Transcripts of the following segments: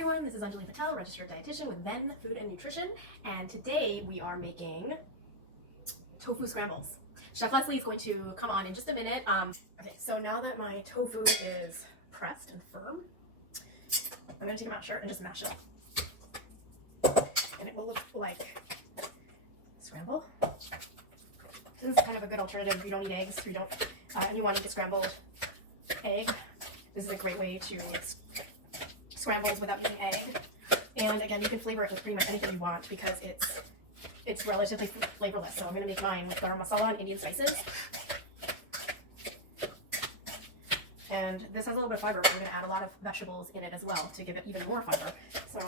everyone, this is Anjali Patel, registered dietitian with Then Food and Nutrition, and today we are making tofu scrambles. Chef Leslie is going to come on in just a minute. Okay, so now that my tofu is pressed and firm, I'm going to take them out short and just mash it up. And it will look like scramble. This is kind of a good alternative if you don't eat eggs, if you don't, and you want to eat a scrambled egg. This is a great way to scrambles without eating egg. And again, you can flavor it with pretty much anything you want because it's relatively flavorless. So I'm going to make mine with garam masala and Indian spices. And this has a little bit of fiber, but we're going to add a lot of vegetables in it as well to give it even more fiber. So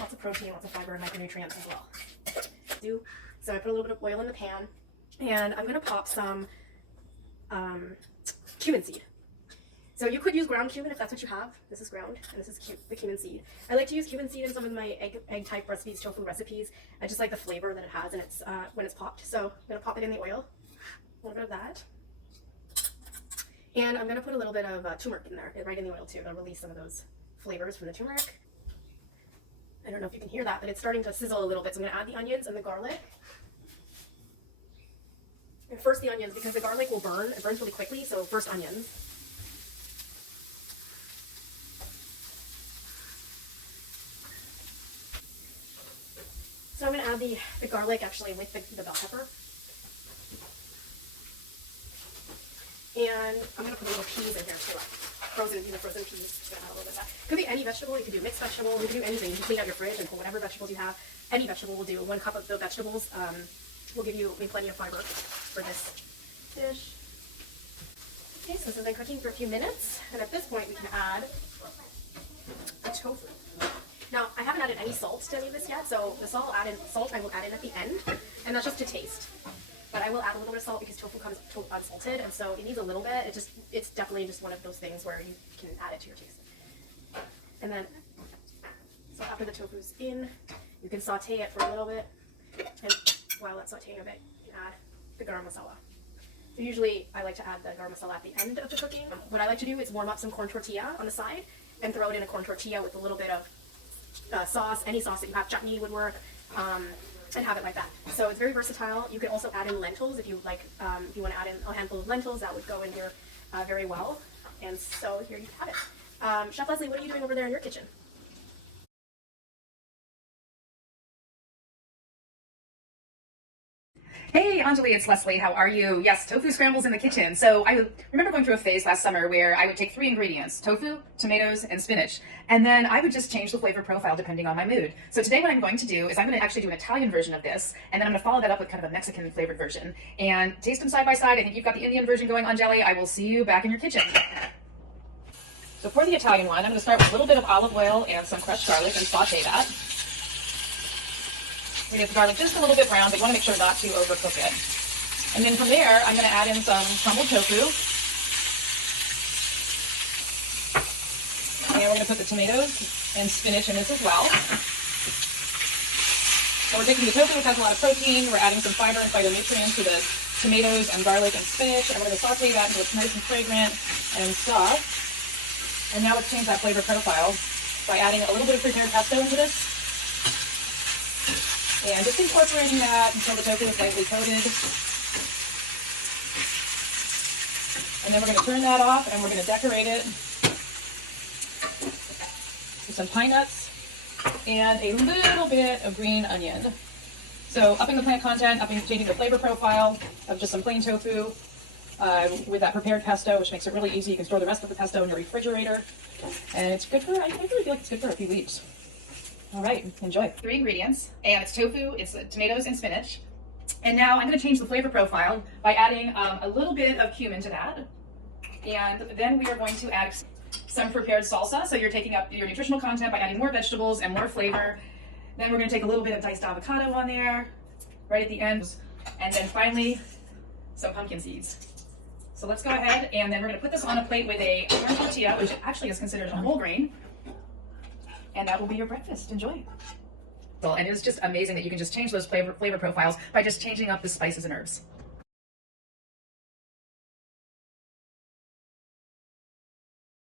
lots of protein, lots of fiber, and micronutrients as well. So I put a little bit of oil in the pan, and I'm going to pop some cumin seed. So you could use ground cumin if that's what you have. This is ground, and this is the cumin seed. I like to use cumin seed in some of my egg type recipes, tofu recipes. I just like the flavor that it has and it's when it's popped. So I'm gonna pop it in the oil, a little bit of that. And I'm gonna put a little bit of turmeric in there, right in the oil too. It'll release some of those flavors from the turmeric. I don't know if you can hear that, but it's starting to sizzle a little bit. So I'm gonna add the onions and the garlic. And first the onions, because the garlic will burn. It burns really quickly, so first onions. So I'm going to add the garlic actually with the bell pepper. And I'm going to put a little peas in here too, frozen peas. Just going to add a little bit of that. Could be any vegetable. You could do mixed vegetable. You could do anything. You can clean out your fridge and pull whatever vegetables you have. Any vegetable will do. 1 cup of the vegetables will give you plenty of fiber for this dish. Okay, so this has been cooking for a few minutes. And at this point we can add the tofu. Now, I haven't added any salt to any of this yet, so the salt I will add in at the end, and that's just to taste. But I will add a little bit of salt because tofu comes unsalted, and so it needs a little bit. It's definitely just one of those things where you can add it to your taste. And then, so after the tofu's in, you can saute it for a little bit, and while it's sauteing a bit, you can add the garam masala. So usually, I like to add the garam masala at the end of the cooking. What I like to do is warm up some corn tortilla on the side, and throw it in a corn tortilla with a little bit of sauce, any sauce that you have, chutney would work, and have it like that. So it's very versatile. You can also add in lentils if you like. If you want to add in a handful of lentils, that would go in here very well. And so here you have it. Chef Leslie, what are you doing over there in your kitchen? Hey Anjali, it's Leslie. How are you? Yes, tofu scrambles in the kitchen. So I remember going through a phase last summer where I would take 3 ingredients, tofu, tomatoes, and spinach, and then I would just change the flavor profile depending on my mood. So today what I'm going to do is I'm going to actually do an Italian version of this, and then I'm going to follow that up with kind of a Mexican flavored version and taste them side by side. I think you've got the Indian version going, Anjali. I will see you back in your kitchen. So for the Italian one, I'm going to start with a little bit of olive oil and some crushed garlic and saute that. We get the garlic just a little bit brown, but you want to make sure not to overcook it. And then from there, I'm going to add in some crumbled tofu. And we're going to put the tomatoes and spinach in this as well. So we're taking the tofu, which has a lot of protein. We're adding some fiber and phytonutrients to the tomatoes and garlic and spinach. And we're going to saute that until it's nice and fragrant and soft. And now let's change that flavor profile by adding a little bit of prepared pesto into this. And just incorporating that until the tofu is lightly coated. And then we're going to turn that off and we're going to decorate it with some pine nuts and a little bit of green onion. So upping the plant content, changing the flavor profile of just some plain tofu with that prepared pesto, which makes it really easy. You can store the rest of the pesto in your refrigerator. And it's good for, I really feel like it's good for a few weeks. All right, enjoy. 3 ingredients, and it's tofu, it's tomatoes and spinach. And now I'm going to change the flavor profile by adding a little bit of cumin to that. And then we are going to add some prepared salsa. So you're taking up your nutritional content by adding more vegetables and more flavor. Then we're going to take a little bit of diced avocado on there, right at the end. And then finally, some pumpkin seeds. So let's go ahead, and then we're going to put this on a plate with a corn tortilla, which actually is considered a whole grain. And that will be your breakfast. Enjoy. And it's just amazing that you can just change those flavor profiles by just changing up the spices and herbs.